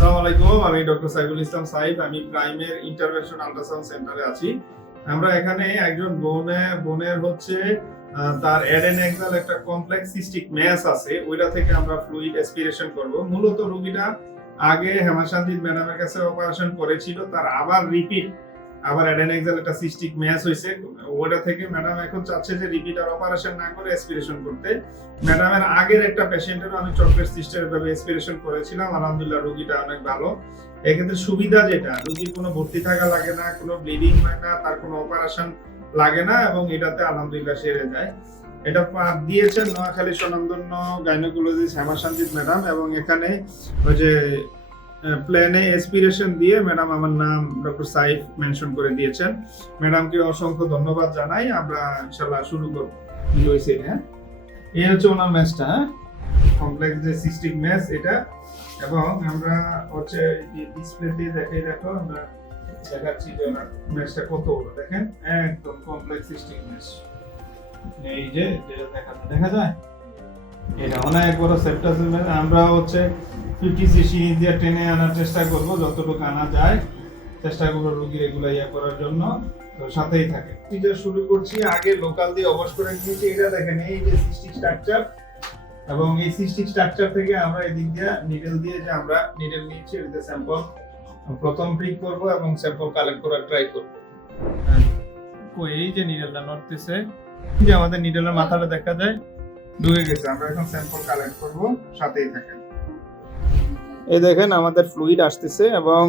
আমি ডক্টর সাইফুল ইসলাম আমি প্রাইমের ইন্টারভেনশন আল্ট্রাসাউন্ড সেন্টারে আছি। আমরা এখানে একজন বোনে, বোনের হচ্ছে তার অ্যাডেনেক্সাল একটা কমপ্লেক্স সিস্টিক ম্যাস আছে, ওইটা থেকে আমরা ফ্লুইড এসপিরেশন করব। মূলত রোগীটা আগে হেমাশান্তিত ম্যাডামের কাছে অপারেশন করেছিল, তার আবার রিপিট আবার অ্যাডেনেক্সাল একটা সিস্টিক ম্যাচ হয়েছে ওটা থেকে ম্যাডাম এখন চাচ্ছে যে রিপিট আর অপারেশন না করে এসপিরেশন করতে। ম্যাডামের আগের একটা পেশেন্টেরও আমি চক্রের সিস্টের ভাবে এসপিরেশন করেছিলাম। আলহামদুলিল্লাহ, রোগীটা অনেক ভালো। এক্ষেত্রে সুবিধা যেটা, রোগীর কোনো ভর্তি থাকা লাগে না, কোনো ব্লিডিং হয় না, তার কোনো অপারেশন লাগে না এবং এটাতে আলহামদুলিল্লাহ সেরে যায়। এটা দিয়েছেন নোয়াখালী স্বনামধন্য গাইনোকোলজিস্ট হেমাশান্তিত ম্যাডাম এবং এখানে ওই যে প্লেনে এসপিরেশন দিয়ে ম্যাডাম আমার নাম ডক্টর সাইফ মেনশন করে দিয়েছেন। ম্যাডামকে অসংখ্য ধন্যবাদ জানাই। আমরা ইনশাল্লাহ শুরু করব। হয়েছে হ্যাঁ? এই হচ্ছে ওনার ম্যাচটা হ্যাঁ? কমপ্লেক্স যে সিস্টিক ম্যাচ এটা। এবং আমরা হচ্ছে ডিসপ্লে দিয়ে দেখাই, দেখো, আমরা দেখাচ্ছি যে ওনার ম্যাচটা কত বড় দেখেন। একদম কমপ্লেক্স সিস্টিক ম্যাচ এই যে, যেটা দেখা দেখা যায়? এটা অনেক বড় সেপ্টাস আমরা হচ্ছে সিসি দিয়ে টেনে আনার চেষ্টা করব, যতটুকু আনা যায়, চেষ্টা করব রুগীর এগুলো ইয়া করার জন্য সাথেই থাকে। এটা শুরু করছি আগে লোকাল দিয়ে অবশ করে নিয়েছি, এটা দেখেন, এই যে সিস্টিক স্ট্রাকচার এবং এই সিস্টিক স্ট্রাকচার থেকে আমরা এদিক দিয়ে নিডেল দিয়ে যে আমরা নিডেল নিয়েছি এটাতে স্যাম্পল প্রথম প্রিক করব এবং স্যাম্পল কালেক্ট করার ট্রাই করব। ও এই যে নিডেলটা নড়তেছে যে আমাদের নিডেলের মাথাটা দেখা যায়, ডুবে গেছে, আমরা এখন স্যাম্পল কালেক্ট করব, সাথেই থাকেন। এই দেখেন আমাদের ফ্লুইড আসতেছে এবং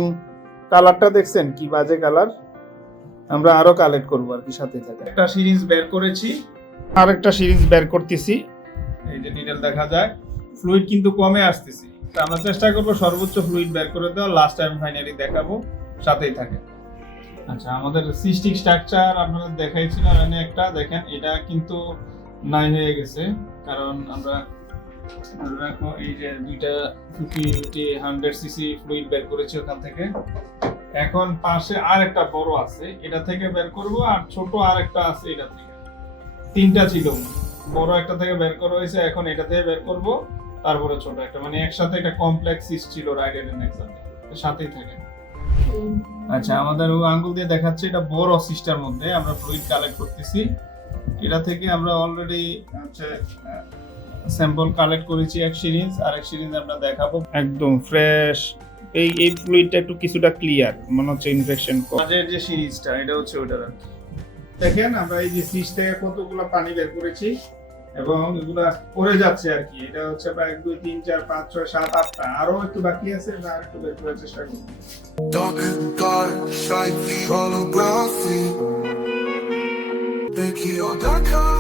কালারটা দেখছেন? কি বাজে কালার আমরা আরও কালেক্ট করব আর কি সাথে থাকে। একটা সিরিজ বের করেছি। আরেকটা সিরিজ বের করতেছি। এই যে নিডেল দেখা যায় ফ্লুইড কিন্তু কমে আসতেছে। আমরা চেষ্টা করব সর্বোচ্চ ফ্লুইড বের করে দেওয়া লাস্ট টাইম ফাইনালি দেখাবো। সাথেই থাকে। আচ্ছা আমাদের সিস্টিক স্ট্রাকচার আপনাদের দেখাইছিলাম এখানে একটা। দেখেন, এটা কিন্তু নাই হয়ে গেছে। কারণ আমরা রাখো এই যে দুইটা ফিফটি হান্ড্রেড সিসি ফ্লুইড বের করেছি ওখান থেকে। এখন পাশে আর একটা বড় আছে এটা থেকে বের করব আর ছোট আর একটা আছে এটা থেকে। তিনটা ছিল। বড় একটা থেকে বের করা হয়েছে এখন এটা থেকে বের করব তারপরে ছোট একটা। মানে একসাথে একটা কমপ্লেক্স সিস ছিল রাইট এন্ড এক্সাম সাথেই থাকে। আচ্ছা আমাদের ও আঙ্গুল দিয়ে দেখাচ্ছে এটা বড় সিস্টার মধ্যে আমরা ফ্লুইড কালেক্ট করতেছি। এটা থেকে আমরা অলরেডি হচ্ছে স্যাম্পল কালেক্ট করেছি এক সিরিজ আর এক সিরিজ আমরা দেখাবো। একদম ফ্রেশ এই এই ফ্লুইডটা একটু কিছুটা ক্লিয়ার মনে হচ্ছে ইনফেকশন মাঝের যে সিরিজটা এটা হচ্ছে ওটার দেখেন আমরা এই যে সিরিজ থেকে কতগুলো পানি বের করেছি এবং এগুলো করে যাচ্ছে আর কি। এটা হচ্ছে প্রায় এক দুই তিন চার পাঁচ ছয় সাত আটটা। আরও একটু বাকি আছে আমরা আর একটু বের করার চেষ্টা করব। Tokyo, Dakar.